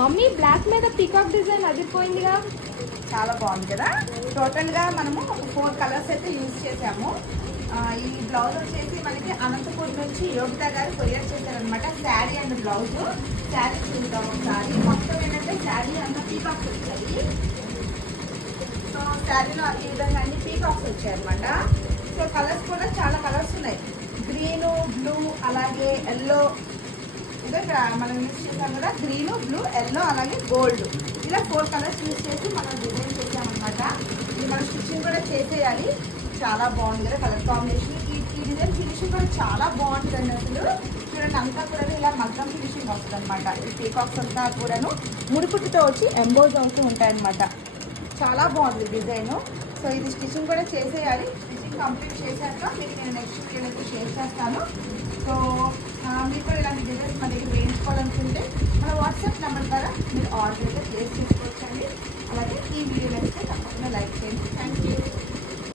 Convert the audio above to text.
Mummy black మీద peacock design అదిరిపోయిందిగా. చాలా బాగుంది కదా. టోటల్గా మనము 4 కలర్స్ అయితే యూజ్ చేసాము. ఈ బ్లౌజ్ వచ్చేసి మనకి అనంతపూర్ నుంచి యోగిత గారు కొరియర్ చేశారనమాట. Sari and blouse. శారీ చూద్దాం ఒకసారి. మొత్తం ఏంటంటే శారీ అంతా పీకాక్స్ వచ్చాయి. సో శారీలో ఈ విధంగా అన్ని పీకాక్స్ వచ్చాయి అనమాట. సో కలర్స్ కూడా చాలా కలర్స్ ఉన్నాయి. గ్రీను, బ్లూ, అలాగే ఎల్లో. ఇదే మనం యూజ్ చేసాం కదా, గ్రీను, బ్లూ, ఎల్లో, అలాగే గోల్డ్. ఇలా 4 కలర్స్ యూజ్ చేసి మనం డిజైన్ చేసామన్నమాట. ఇది మనం స్టిచ్చింగ్ కూడా చేసేయాలి. చాలా బాగుంది కదా కలర్ కాంబినేషన్. ఈ డిజైన్ ఫినిషింగ్ కూడా చాలా బాగుంటుందండి. అసలు చూడండి, అంతా కూడా ఇలా మగ్గం ఫినిషింగ్ వస్తుంది అనమాట. ఈ పీకాక్స్ అంతా కూడాను ముడిపుట్టుతో వచ్చి ఎంబోజ్ అవుతూ ఉంటాయన్నమాట. చాలా బాగుంది డిజైన్. సో ఇది స్టిచ్చింగ్ కూడా చేసేయాలి. స్టిచ్చింగ్ కంప్లీట్ చేశాక మీకు నేను నెక్స్ట్ వీడియో అయితే షేర్ చేస్తాను. సో మీరు కూడా ఇలాంటి డిజైన్స్ మన దగ్గర వేయించుకోవాలనుకుంటే మన వాట్సాప్ నెంబర్ ద్వారా మీరు ఆర్డర్ అయితే ప్లేస్ చేసుకోవచ్చండి. అలాగే ఈ వీడియోలో అయితే